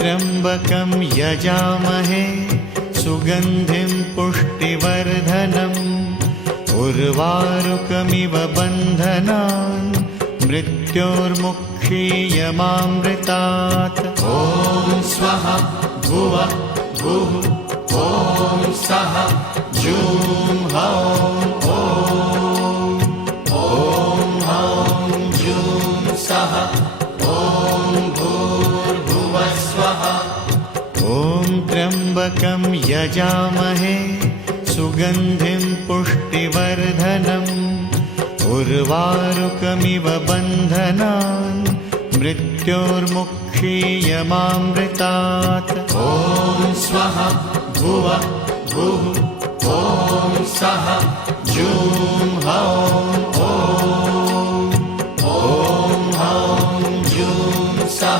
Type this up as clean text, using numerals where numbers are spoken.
त्र्यम्बकं यजामहे सुगन्धिं पुष्टिवर्धनम् उर्वारुकमिव बन्धनान् मृत्योर्मुक्षीयमामृतात्। ॐ स्वः भुवः भुः ॐ सः जूं हौं ॐ जूं सः ॐ भूर्भुवः स्वः। ॐ त्र्यम्बकं यजामहे सुगन्धिं पुष्टिवर्धनम् उर्वारुकमिव बन्धनान् मृत्योर्मुक्षीयमामृतात्। ॐ स्वः भुवः भुः ॐ सः जूं हौं